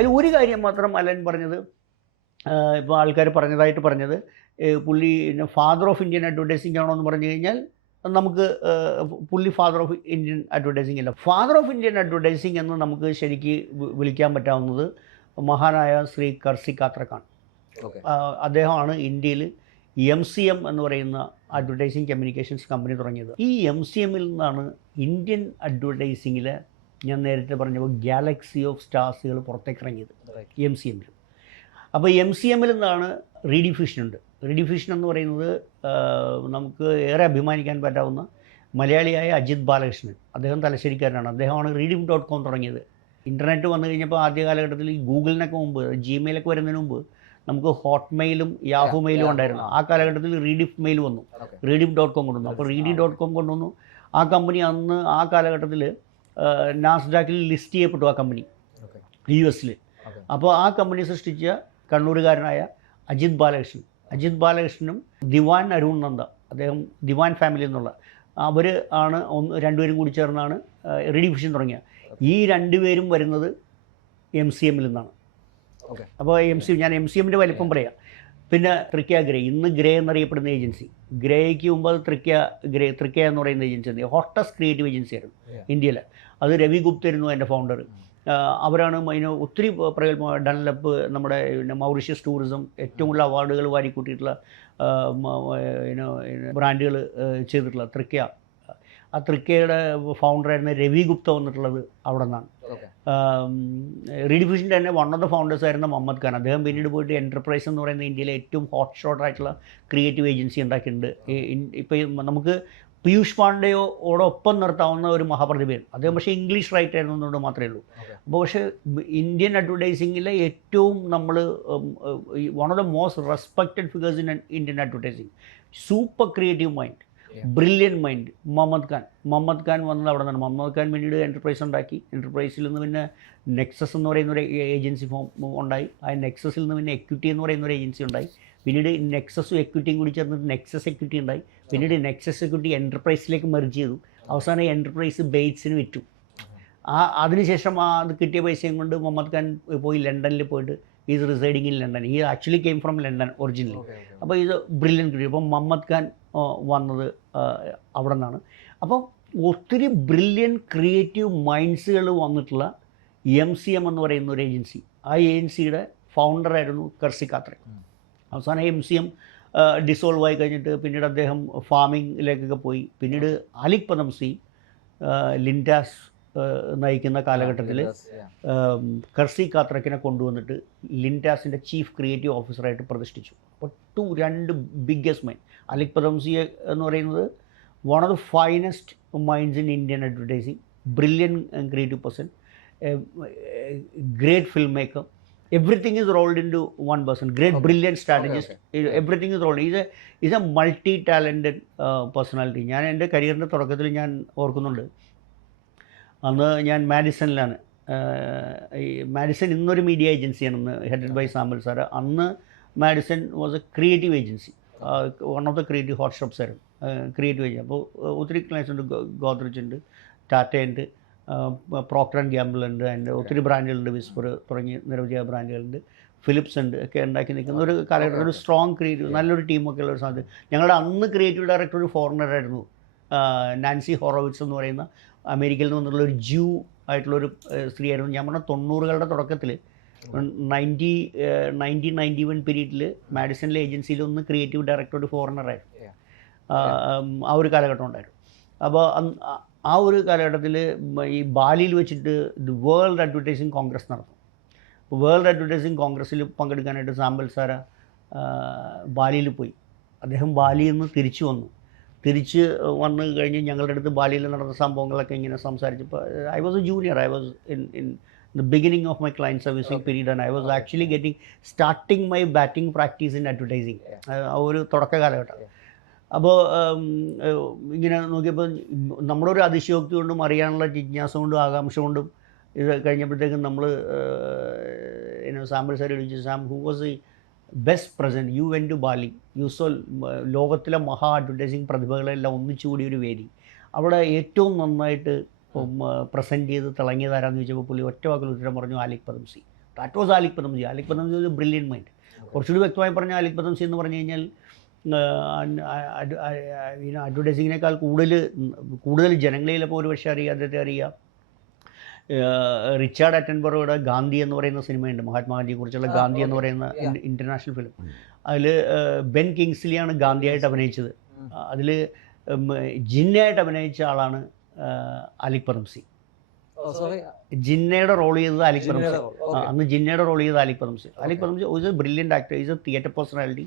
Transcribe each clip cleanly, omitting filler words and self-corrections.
അതിൽ ഒരു കാര്യം മാത്രം അലൻ പറഞ്ഞത്, ഇപ്പോൾ ആൾക്കാർ പറഞ്ഞത് പുള്ളി ഫാദർ ഓഫ് ഇന്ത്യൻ അഡ്വർടൈസിംഗ് ആണോ എന്ന് പറഞ്ഞു കഴിഞ്ഞാൽ നമുക്ക് പുള്ളി ഫാദർ ഓഫ് ഇന്ത്യൻ അഡ്വർടൈസിംഗ് അല്ല. ഫാദർ ഓഫ് ഇന്ത്യൻ അഡ്വർടൈസിംഗ് എന്ന് നമുക്ക് ശരിക്ക് വിളിക്കാൻ പറ്റാവുന്നത് മഹാനായ ശ്രീ കർസി കാത്രക്കാണ്. അദ്ദേഹമാണ് ഇന്ത്യയിൽ MCM എന്ന് പറയുന്ന അഡ്വർടൈസിംഗ് കമ്മ്യൂണിക്കേഷൻസ് കമ്പനി തുടങ്ങിയത്. ഈ MCMൽ നിന്നാണ് ഇന്ത്യൻ അഡ്വർടൈസിങ്ങിൽ ഞാൻ നേരത്തെ പറഞ്ഞപ്പോൾ ഗാലക്സി ഓഫ് സ്റ്റാർസുകൾ പുറത്തേക്ക് ഇറങ്ങിയത് MCMൽ. അപ്പോൾ MCMൽ നിന്നാണ് റീഡിഫ്യൂഷൻ ഉണ്ട്. റീഡിഫ്യൂഷൻ എന്ന് പറയുന്നത് നമുക്ക് ഏറെ അഭിമാനിക്കാൻ പറ്റാവുന്ന മലയാളിയായ അജിത് ബാലകൃഷ്ണൻ, അദ്ദേഹം തലശ്ശേരിക്കാരനാണ്. അദ്ദേഹമാണ് readif.com തുടങ്ങിയത്. ഇൻ്റർനെറ്റ് വന്നു കഴിഞ്ഞപ്പോൾ ആദ്യ കാലഘട്ടത്തിൽ ഈ ഗൂഗിളിനൊക്കെ മുമ്പ്, ജിമെയിലൊക്കെ വരുന്നതിന് മുമ്പ് നമുക്ക് ഹോട്ട്മെയിലും യാഹു മെയിലും ഉണ്ടായിരുന്നു. ആ കാലഘട്ടത്തിൽ റീഡിഫ് മെയിൽ വന്നു, readif.com കൊണ്ടുവന്നു. അപ്പോൾ readif.com കൊണ്ടുവന്നു. ആ കമ്പനി അന്ന് ആ കാലഘട്ടത്തിൽ നാസ്ഡാക്കിൽ ലിസ്റ്റ് ചെയ്യപ്പെട്ടു ആ കമ്പനി US. അപ്പോൾ ആ കമ്പനി സൃഷ്ടിച്ച കണ്ണൂരുകാരനായ അജിത് ബാലകൃഷ്ണനും ദിവാൻ അരുൺ നന്ദ, അദ്ദേഹം ദിവാൻ ഫാമിലി എന്നുള്ള അവർ ആണ് രണ്ടുപേരും കൂടി ചേർന്നാണ് റീഡിഫ്യൂഷൻ തുടങ്ങിയത്. ഈ രണ്ടുപേരും വരുന്നത് MCMൽ നിന്നാണ്. അപ്പോൾ ഞാൻ MCMൻ്റെ വലിപ്പം പറയാം. പിന്നെ ത്രിക്ക ഗ്രേ, ഇന്ന് ഗ്രേ എന്നറിയപ്പെടുന്ന ഏജൻസി, ഗ്രേയ്ക്ക് മുമ്പ് അത് ത്രിക്ക എന്ന് പറയുന്ന ഏജൻസി, ഹോട്ടസ്റ്റ് ക്രിയേറ്റീവ് ഏജൻസി ആയിരുന്നു ഇന്ത്യയിൽ. അത് രവി ഗുപ്ത ആയിരുന്നു അതിൻ്റെ ഫൗണ്ടർ. അവരാണ് ഒത്തിരി പ്രഗത്ഭമായ ഡൺലപ്പ്, നമ്മുടെ മൗറീഷ്യസ് ടൂറിസം ഏറ്റവും കൂടുതൽ അവാർഡുകൾ വാരിക്കൂട്ടിയിട്ടുള്ള ബ്രാൻഡുകൾ ചെയ്തിട്ടുള്ള ത്രിക്ക. ആ ത്രിക്കയുടെ ഫൗണ്ടറായിരുന്ന രവി ഗുപ്ത വന്നിട്ടുള്ളത് അവിടെ നിന്നാണ്. റീഡിഫ്യൂഷൻ്റെ തന്നെ വൺ ഓഫ് ദ ഫൗണ്ടേഴ്സ് ആയിരുന്ന മുഹമ്മദ് ഖാൻ, അദ്ദേഹം പിന്നീട് പോയിട്ട് എൻ്റർപ്രൈസ് എന്ന് പറയുന്ന ഇന്ത്യയിലെ ഏറ്റവും ഹോട്ട് ഷോട്ടായിട്ടുള്ള ക്രിയേറ്റീവ് ഏജൻസി ഉണ്ടാക്കിയിട്ടുണ്ട്. ഇപ്പോൾ നമുക്ക് പീയൂഷ് പാണ്ഡെയോടൊപ്പം നിർത്താവുന്ന ഒരു മഹാപ്രതിഭയാണ് അദ്ദേഹം. പക്ഷേ ഇംഗ്ലീഷ് റൈറ്റ് ആയിരുന്നതുകൊണ്ട് മാത്രമേ ഉള്ളൂ. അപ്പോൾ പക്ഷേ ഇന്ത്യൻ അഡ്വർടൈസിങ്ങിലെ ഏറ്റവും നമ്മൾ one of the most respected figures in Indian advertising, super creative mind, brilliant mind, Muhammad Khan വന്നത് അവിടെ നിന്നാണ്. മുഹമ്മദ് ഖാൻ പിന്നീട് എൻ്റർപ്രൈസ് ഉണ്ടാക്കി. എൻ്റർപ്രൈസിൽ നിന്ന് പിന്നെ നെക്സസ് എന്ന് പറയുന്ന ഒരു ഏജൻസി ഉണ്ടായി. ആ നെക്സസിൽ നിന്ന് പിന്നെ എക്വിറ്റി എന്ന് പറയുന്ന ഒരു ഏജൻസി ഉണ്ടായി. പിന്നീട് നെക്സസും എക്വിറ്റിയും കൂടി ചേർന്നിട്ട് നെക്സസ് എക്വിറ്റി ഉണ്ടായി. പിന്നീട് നെക്സസ് എക്വിറ്റി എൻ്റർപ്രൈസിലേക്ക് മെർജ് ചെയ്തു. അവസാനം എൻ്റർപ്രൈസ് ബെയ്റ്റ്സിന് വിറ്റു. അതിനുശേഷം അത് കിട്ടിയ പൈസയും കൊണ്ട് മുഹമ്മദ് ഖാൻ പോയി ലണ്ടനിൽ പോയിട്ട് ഈസ് റിസൈഡിങ് ഇൻ ലണ്ടൻ. ഈ actually came from London originally. അപ്പോൾ ഇത് ബ്രില്യൻ ക്രിയേറ്റീവ്. അപ്പം മുഹമ്മദ് ഖാൻ വന്നത് അവിടെ നിന്നാണ്. അപ്പം ഒത്തിരി ബ്രില്യൻ ക്രിയേറ്റീവ് മൈൻഡ്സുകൾ വന്നിട്ടുള്ള MCM എന്ന് പറയുന്ന ഒരു ഏജൻസി, ആ ഏജൻസിയുടെ ഫൗണ്ടറായിരുന്നു കർസി കാത്ര. അവസാനം MCM ഡിസോൾവ് ആയി കഴിഞ്ഞിട്ട് പിന്നീട് അദ്ദേഹം ഫാമിങ്ങിലേക്കൊക്കെ പോയി. പിന്നീട് ആലിക് പദംസി, ലിൻഡാസ് നയിക്കുന്ന കാലഘട്ടത്തിൽ കർസി കാത്രക്കിനെ കൊണ്ടുവന്നിട്ട് ലിൻഡാസിൻ്റെ ചീഫ് ക്രിയേറ്റീവ് ഓഫീസറായിട്ട് പ്രതിഷ്ഠിച്ചു. അപ്പോൾ രണ്ട് ബിഗ്ഗസ്റ്റ് മൈൻഡ്. അലിക് പദംസി എന്ന് പറയുന്നത് one of the finest minds in Indian advertising, brilliant creative person, great film maker. Everything is rolled into one person. Great, brilliant strategist. Everything is rolled. He's a multi-talented personality. ഞാൻ എൻ്റെ കരിയറിൻ്റെ തുടക്കത്തിൽ ഞാൻ ഓർക്കുന്നുണ്ട്, അന്ന് ഞാൻ മാഡിസണിലാണ്. ഈ മാഡിസൺ ഇന്നൊരു media ഏജൻസിയാണ്, ഹെഡഡ് ബൈ സാമ്പൽ സാറ്. അന്ന് Madison was A creative agency, one of the creative hot shops ആയിരുന്നു ക്രിയേറ്റീവ് ഏജൻസി. അപ്പോൾ ഒത്തിരി ക്ലയൻസ് ഉണ്ട്, ഗോദ്രേജ് ഉണ്ട്, ടാറ്റയുണ്ട്, പ്രോക്ടർ ആൻഡ് ഗ്യാമ്പിൾ ഉണ്ട്, അതിൻ്റെ ഒത്തിരി ബ്രാൻഡുകളുണ്ട്, വിസ്പർ തുടങ്ങിയ നിരവധിയായ ബ്രാൻഡുകളുണ്ട്, ഫിലിപ്സ് ഉണ്ട്, ഒക്കെ ഉണ്ടാക്കി നിൽക്കുന്ന ഒരു കാലഘട്ടം. ഒരു സ്ട്രോങ് ക്രിയേറ്റീവ്, നല്ലൊരു ടീമൊക്കെ ഉള്ള ഒരു സാധ്യത. ഞങ്ങളുടെ അന്ന് ക്രിയേറ്റീവ് ഡയറക്ടർ ഒരു ഫോറിനറായിരുന്നു, നാൻസി ഹോറോവിറ്റ്സ് എന്ന് പറയുന്ന അമേരിക്കയിൽ നിന്നുള്ള ഒരു ജ്യൂ ആയിട്ടുള്ളൊരു സ്ത്രീയായിരുന്നു. ഞാൻ പറഞ്ഞ 90കളുടെ തുടക്കത്തിൽ 1991 പീരീഡിൽ മാഡിസണിലെ ഏജൻസിയിലൊന്ന് ക്രിയേറ്റീവ് ഡയറക്ടർ ഒരു ഫോറിനറായിരുന്നു. ആ ഒരു കാലഘട്ടം ഉണ്ടായിരുന്നു. അപ്പോൾ ആ ഒരു കാലഘട്ടത്തിൽ ഈ ബാലിയിൽ വെച്ചിട്ട് വേൾഡ് അഡ്വർടൈസിങ് കോൺഗ്രസ് നടത്തും. വേൾഡ് അഡ്വർടൈസിങ് കോൺഗ്രസ്സിൽ പങ്കെടുക്കാനായിട്ട് സാമ്പൽ സാര ബാലിയിൽ പോയി. അദ്ദേഹം ബാലിയിൽ നിന്ന് തിരിച്ച് വന്നു കഴിഞ്ഞ് ഞങ്ങളുടെ അടുത്ത് ബാലിയിൽ നടന്ന സംഭവങ്ങളൊക്കെ ഇങ്ങനെ സംസാരിച്ചപ്പോൾ, I was A junior, I was in the beginning of my client servicing period, and I was actually starting my batting practice in advertising. ആ ഒരു തുടക്ക കാലഘട്ടം. അപ്പോൾ ഇങ്ങനെ നോക്കിയപ്പോൾ നമ്മുടെ ഒരു അതിശയോക്തി കൊണ്ടും അറിയാനുള്ള ജിജ്ഞാസ കൊണ്ടും ആകാംക്ഷ കൊണ്ടും ഇത് കഴിഞ്ഞപ്പോഴത്തേക്കും നമ്മൾ സാമ്പൽ സാർ ചോദിച്ചു, Sam, who was the best present? You went to Bali, you saw ലോകത്തിലെ മഹാ അഡ്വർടൈസിങ് പ്രതിഭകളെല്ലാം ഒന്നിച്ചുകൂടി ഒരു വേദി, അവിടെ ഏറ്റവും നന്നായിട്ട് പ്രസൻറ്റ് ചെയ്ത് തിളങ്ങിയതാരാന്ന് ചോദിച്ചപ്പോൾ പുള്ളി ഒറ്റ വാക്കിൽ ഉത്തരം പറഞ്ഞു, ആലിക് പദംസി. That was Alyque Padamsee. ആലിക് പദംസി ഒരു ബ്രില്യൻ മൈൻഡ്. കുറച്ചുകൂടി വ്യക്തമായി പറഞ്ഞാൽ ആലിക് പദംസി എന്ന് പറഞ്ഞു കഴിഞ്ഞാൽ അഡ്വർടൈസിങ്ങിനേക്കാൾ കൂടുതൽ ജനങ്ങളിലപ്പോൾ ഒരു പക്ഷേ അദ്ദേഹത്തെ അറിയാം. റിച്ചാർഡ് അറ്റൻബറോയുടെ ഗാന്ധി എന്ന് പറയുന്ന സിനിമയുണ്ട്, മഹാത്മാഗാന്ധിയെക്കുറിച്ചുള്ള ഗാന്ധി എന്ന് പറയുന്ന ഇൻ്റർനാഷണൽ ഫിലിം. അതിൽ ബെൻ കിങ്സ്ലിയാണ് ഗാന്ധിയായിട്ട് അഭിനയിച്ചത്. അതിൽ ജിന്നയായിട്ട് അഭിനയിച്ച ആളാണ് ആലിക് പദംസി. ജിന്നയുടെ റോൾ ചെയ്തത് ആലിക് പദംസി. അന്ന് ജിന്നയുടെ റോൾ ചെയ്തത് Alyque Padamsee. Alyque Padamsee is a brilliant actor, is a theatre personality.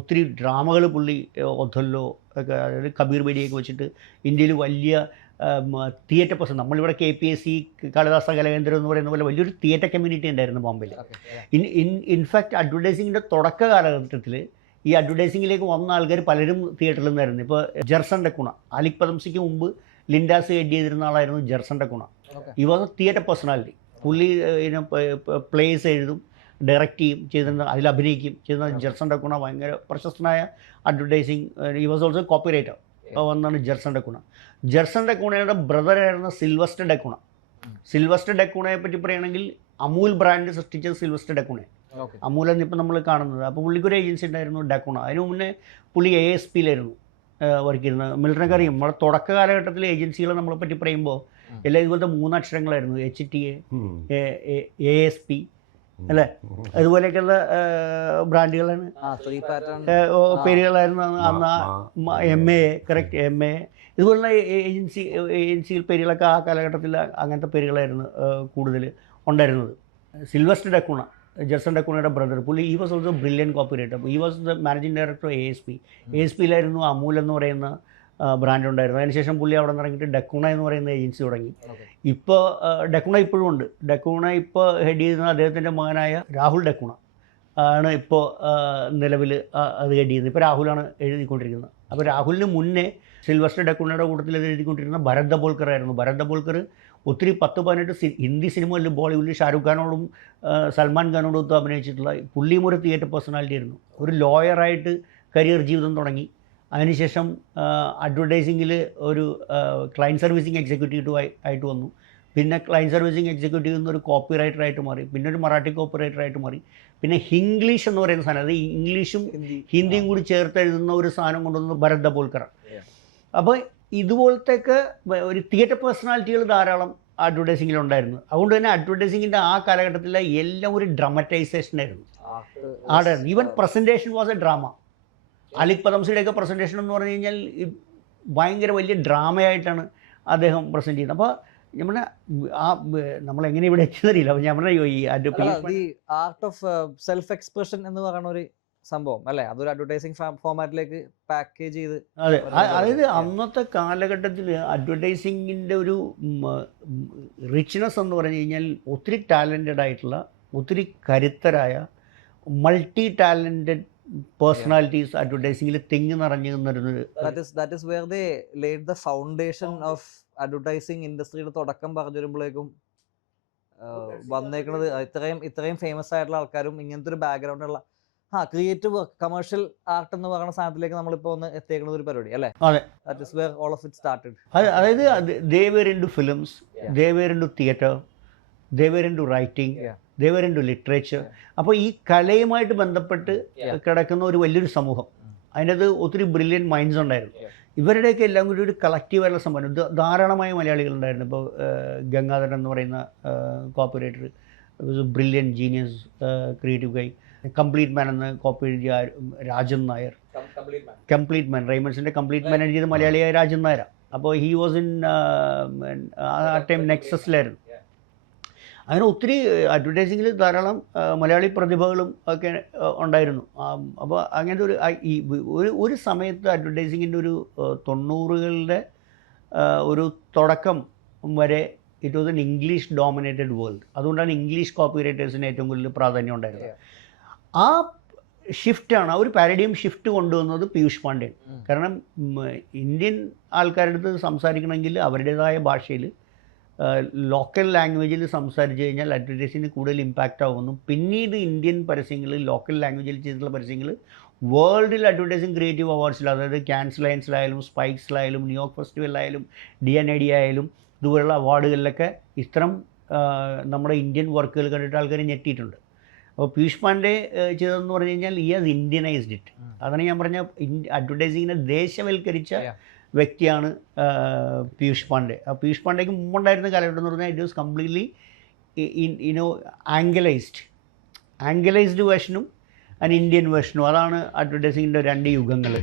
ഒത്തിരി ഡ്രാമകൾ പുള്ളി, ഒഥല്ലോ ഒക്കെ, അതായത് കബീർ ബേഡിയൊക്കെ വെച്ചിട്ട് ഇന്ത്യയിൽ വലിയ തിയേറ്റർ പേഴ്സൺ. നമ്മളിവിടെ KPSC കാളിദാസ കലാകേന്ദ്രം എന്ന് പറയുന്ന പോലെ വലിയൊരു തിയേറ്റർ കമ്മ്യൂണിറ്റി ഉണ്ടായിരുന്നു ബോംബെയിൽ. ഇൻഫാക്ട് അഡ്വർടൈസിങ്ങിൻ്റെ തുടക്ക കാലഘട്ടത്തിൽ ഈ അഡ്വർടൈസിങ്ങിലേക്ക് വന്ന ആൾക്കാർ പലരും തിയേറ്ററിൽ നിന്നായിരുന്നു. ഇപ്പോൾ ജെർസൺ ഡെക്കുണ, ആലിക് പദംസിക്ക് മുമ്പ് ലിൻഡാസ് ഹെഡ് ചെയ്തിരുന്ന ആളായിരുന്നു ജെർസൺ ഡെക്കുണ. ഈ വാസ് എ തിയേറ്റർ പേഴ്സണാലിറ്റി. പുള്ളി പ്ലേസ് എഴുതും, ഡയറക്റ്റ് ചെയ്യും, ചെയ്തിരുന്ന അതിൽ അഭിനയിക്കും ചെയ്തിരുന്ന ജെർസൺ ഡെക്കുണ ഭയങ്കര പ്രശസ്തനായ അഡ്വർടൈസിങ്. ഈ വാസ് ഓൾസോ കോപ്പി റൈറ്റർ വന്നാണ് ജെർസൺ ഡെക്കുണ. ജെർസൺ ഡെക്കുണയുടെ ബ്രദറായിരുന്ന സിൽവസ്റ്റർ ഡെക്കുണ. സിൽവസ്റ്റർ ഡെക്കുണയെ പറ്റി പറയുകയാണെങ്കിൽ അമൂൽ ബ്രാൻഡ് സൃഷ്ടിച്ചത് സിൽവസ്റ്റർ ഡെക്കുണ. അമൂൽ എന്നിപ്പോൾ നമ്മൾ കാണുന്നത്. അപ്പോൾ പുള്ളിക്കൊരു ഏജൻസി ഉണ്ടായിരുന്നു ഡെക്കുണ. അതിന് മുന്നേ പുള്ളി ASPയിലായിരുന്നു വർക്ക് ചെയ്യുന്നത്. മിൽട്ടനൊക്കെ അറിയും, നമ്മുടെ തുടക്ക കാലഘട്ടത്തിലെ ഏജൻസികളെ നമ്മളെ പറ്റി പറയുമ്പോൾ എല്ലാം ഇതുപോലത്തെ 3 അക്ഷരങ്ങളായിരുന്നു, HTA, ASP അല്ലേ, അതുപോലെയൊക്കെയുള്ള ബ്രാൻഡുകളാണ്, പേരുകളായിരുന്നു അന്ന്. MA, കറക്റ്റ്, MA, ഇതുപോലുള്ള ഏജൻസികൾ പേരുകളൊക്കെ ആ കാലഘട്ടത്തിൽ അങ്ങനത്തെ പേരുകളായിരുന്നു കൂടുതൽ ഉണ്ടായിരുന്നത്. സിൽവസ്റ്റർ ഡെക്കുണ, ജെർസൺ ഡെക്കുണയുടെ ബ്രദർ, പുള്ളി he was also brilliant copywriter. He was the managing director ASPയിലായിരുന്നു അമൂൽ എന്ന് പറയുന്ന ബ്രാൻഡ് ഉണ്ടായിരുന്നു. അതിനുശേഷം പുള്ളി അവിടെ നിന്ന് ഇറങ്ങിയിട്ട് ഡെക്കുണ എന്ന് പറയുന്ന ഏജൻസി തുടങ്ങി. ഇപ്പോൾ ഡെക്കുണ ഇപ്പോഴും ഉണ്ട്. ഡെക്കുണ ഇപ്പോൾ ഹെഡ് ചെയ്യുന്ന അദ്ദേഹത്തിൻ്റെ മകനായ രാഹുൽ ഡെക്കുണ ആണ് ഇപ്പോൾ നിലവിൽ അത് ഹെഡ് ചെയ്യുന്നത്. ഇപ്പോൾ രാഹുലാണ് എഴുതിക്കൊണ്ടിരിക്കുന്നത്. അപ്പോൾ രാഹുലിന് മുന്നേ സിൽവസ്റ്റർ ഡെക്കുണയുടെ കൂട്ടത്തിൽ ഇത് എഴുതിക്കൊണ്ടിരുന്ന ഭരത് ദബോൾക്കർ ആയിരുന്നു. ഭരത് ദബോൾക്കർ ഒത്തിരി 10-18 ഹിന്ദി സിനിമകളിൽ, ബോളിവുഡിൽ ഷാരൂഖ് ഖാനോടും സൽമാൻ ഖാനോടും ഒത്തും അഭിനയിച്ചിട്ടുള്ള, പുള്ളിയും ഒരു തിയേറ്റർ പേഴ്സണാലിറ്റി ആയിരുന്നു. ഒരു ലോയറായിട്ട് കരിയർ ജീവിതം തുടങ്ങി. അതിനുശേഷം അഡ്വർടൈസിങ്ങിൽ ഒരു ക്ലയൻറ്റ് സർവീസിങ് എക്സിക്യൂട്ടീവ് ആയിട്ട് വന്നു. പിന്നെ ക്ലയൻറ്റ് സർവീസിങ് എക്സിക്യൂട്ടീവ് എന്നൊരു കോപ്പി റൈറ്ററായിട്ട് മാറി. പിന്നെ ഒരു മറാഠി കോപ്പി റൈറ്ററായിട്ട് മാറി. പിന്നെ ഹിംഗ്ലീഷ് എന്ന് പറയുന്ന സാധനം, അത് ഇംഗ്ലീഷും ഹിന്ദിയും കൂടി ചേർത്ത് എഴുതുന്ന ഒരു സാധനം കൊണ്ടുവന്നത് ഭരത് ദബോൾക്കർ. അപ്പോൾ ഇതുപോലത്തെയൊക്കെ ഒരു തിയേറ്റർ പേഴ്സണാലിറ്റികൾ ധാരാളം അഡ്വർടൈസിങ്ങിലുണ്ടായിരുന്നു. അതുകൊണ്ട് തന്നെ അഡ്വർടൈസിങ്ങിൻ്റെ ആ കാലഘട്ടത്തിലെ എല്ലാം ഒരു ഡ്രാമറ്റൈസേഷനായിരുന്നു. ആടായിരുന്നു. Even presentation was a drama. Alyque പദംസിയുടെയൊക്കെ പ്രസൻറ്റേഷൻ എന്ന് പറഞ്ഞു കഴിഞ്ഞാൽ ഭയങ്കര വലിയ ഡ്രാമയായിട്ടാണ് അദ്ദേഹം പ്രസൻറ്റ് ചെയ്യുന്നത്. അപ്പോൾ നമ്മുടെ നമ്മളെങ്ങനെ ഇവിടെ എത്തുന്നറിയില്ല. അപ്പോൾ നമ്മുടെ ഈ ആർട്ട് ഓഫ് സെൽഫ് എക്സ്പ്രഷൻ എന്ന് പറയുന്ന ഒരു സംഭവം അല്ലേ, അതൊരു അഡ്വർടൈസിങ് ഫോർമാറ്റിലേക്ക് പാക്കേജ് ചെയ്ത്. അതെ, അതായത് അന്നത്തെ കാലഘട്ടത്തിൽ അഡ്വർടൈസിങ്ങിൻ്റെ ഒരു റിച്ച്നെസ് എന്ന് പറഞ്ഞു കഴിഞ്ഞാൽ ഒത്തിരി ടാലൻറ്റഡ് ആയിട്ടുള്ള, ഒത്തിരി കരുത്തരായ, മൾട്ടി ടാലൻറ്റഡ് പേഴ്സണാലിറ്റീസ് അഡ്വർടൈസിങ്ങിൽ തിങ്ങി നിറഞ്ഞു നിന്നിരുന്നത്. That is where they laid the foundation of advertising ഇൻഡസ്ട്രിയുടെ തുടക്കം പറഞ്ഞു വരുമ്പോഴേക്കും വന്നേക്കുന്നത് ഇത്രയും ഫേമസ് ആയിട്ടുള്ള ആൾക്കാരും ഇങ്ങനത്തെ ഒരു ബാക്ക്ഗ്രൗണ്ട് ഉള്ള ക്രിയേറ്റീവ് വർക്ക്, കമേഴ്ഷ്യൽ ആർട്ട് എന്ന് പറയുന്ന സാധനത്തിലേക്ക് നമ്മളിപ്പോൾ ഒന്ന് എത്തിയേക്കുന്ന ഒരു പരിപാടി അല്ലേ. That is wear all of it started. അതായത് they were into films, they were into theatre, they were into writing, they were into literature. അപ്പോൾ ഈ കലയുമായിട്ട് ബന്ധപ്പെട്ട് കിടക്കുന്ന ഒരു വലിയൊരു സമൂഹം, അതിനകത്ത് ഒത്തിരി ബ്രില്യൻ മൈൻഡ്സ് ഉണ്ടായിരുന്നു. ഇവരുടെയൊക്കെ എല്ലാം കൂടി ഒരു കളക്റ്റീവായിട്ടുള്ള സംഭവം. ധാരാളമായ മലയാളികളുണ്ടായിരുന്നു. ഇപ്പോൾ ഗംഗാധരൻ എന്ന് പറയുന്ന copywriter, brilliant genius creative guy. Complete man എന്ന കോപ്പി എഴുതിയ രാജൻ നായർ, കംപ്ലീറ്റ് മാൻ, റൈമൺസിൻ്റെ കംപ്ലീറ്റ് മാൻ എഴുതിയത് മലയാളിയായ രാജൻ നായരാണ്. അപ്പോൾ ഹി വാസ് ഇൻ ആ ടൈം നെക്സസിലായിരുന്നു. അങ്ങനെ ഒത്തിരി അഡ്വർടൈസിങ്ങിൽ ധാരാളം മലയാളി പ്രതിഭകളും ഒക്കെ ഉണ്ടായിരുന്നു. അപ്പോൾ അങ്ങനത്തെ ഒരു സമയത്ത് അഡ്വർടൈസിങ്ങിൻ്റെ ഒരു 90കളുടെ ഒരു തുടക്കം വരെ it was an English dominated world. അതുകൊണ്ടാണ് ഇംഗ്ലീഷ് കോപ്പി റൈറ്റേഴ്സിന് ഏറ്റവും കൂടുതൽ പ്രാധാന്യം ഉണ്ടായിരുന്നത്. ആ ഷിഫ്റ്റാണ്, ആ ഒരു പാരഡിയം ഷിഫ്റ്റ് കൊണ്ടുവന്നത് പീയൂഷ് പാണ്ഡ്യൻ. കാരണം ഇന്ത്യൻ ആൾക്കാരുടെ അടുത്ത് സംസാരിക്കണമെങ്കിൽ അവരുടേതായ ഭാഷയിൽ, ലോക്കൽ ലാംഗ്വേജിൽ സംസാരിച്ച് കഴിഞ്ഞാൽ അഡ്വർടൈസിങ്ങിന് കൂടുതൽ ഇമ്പാക്റ്റ് ആകുമെന്നും, പിന്നീട് ഇന്ത്യൻ പരസ്യങ്ങൾ, ലോക്കൽ ലാംഗ്വേജിൽ ചെയ്തിട്ടുള്ള പരസ്യങ്ങൾ വേൾഡിൽ അഡ്വർടൈസിങ് ക്രിയേറ്റീവ് അവാർഡ്സിൽ, അതായത് കാൻസ് ലയൻസിലായാലും സ്പൈക്സിലായാലും ന്യൂയോർക്ക് ഫെസ്റ്റിവലിലായാലും DNAD ആയാലും ഇതുപോലുള്ള അവാർഡുകളിലൊക്കെ ഇത്തരം നമ്മുടെ ഇന്ത്യൻ വർക്കുകൾ കണ്ടിട്ട് ആൾക്കാർ ഞെട്ടിയിട്ടുണ്ട്. അപ്പോൾ പീയൂഷ് പാണ്ഡെ ചെയ്തതെന്ന് പറഞ്ഞു കഴിഞ്ഞാൽ ഈ ഹാസ് ഇന്ത്യനൈസ്ഡ് ഇറ്റ്. അതാണ് ഞാൻ പറഞ്ഞ അഡ്വർടൈസിങ്ങിനെ ദേശവൽക്കരിച്ച വ്യക്തിയാണ് പീയൂഷ് പാണ്ഡെ. ആ പീയൂഷ് പാണ്ഡെക്ക് മുമ്പുണ്ടായിരുന്ന കാലഘട്ടം എന്ന് പറഞ്ഞാൽ ഇറ്റ് വാസ് കംപ്ലീറ്റ്ലി ആംഗലൈസ്ഡ് വേർഷനും ആൻഡ് ഇന്ത്യൻ വേർഷനും. അതാണ് അഡ്വർടൈസിങ്ങിൻ്റെ 2 യുഗങ്ങൾ.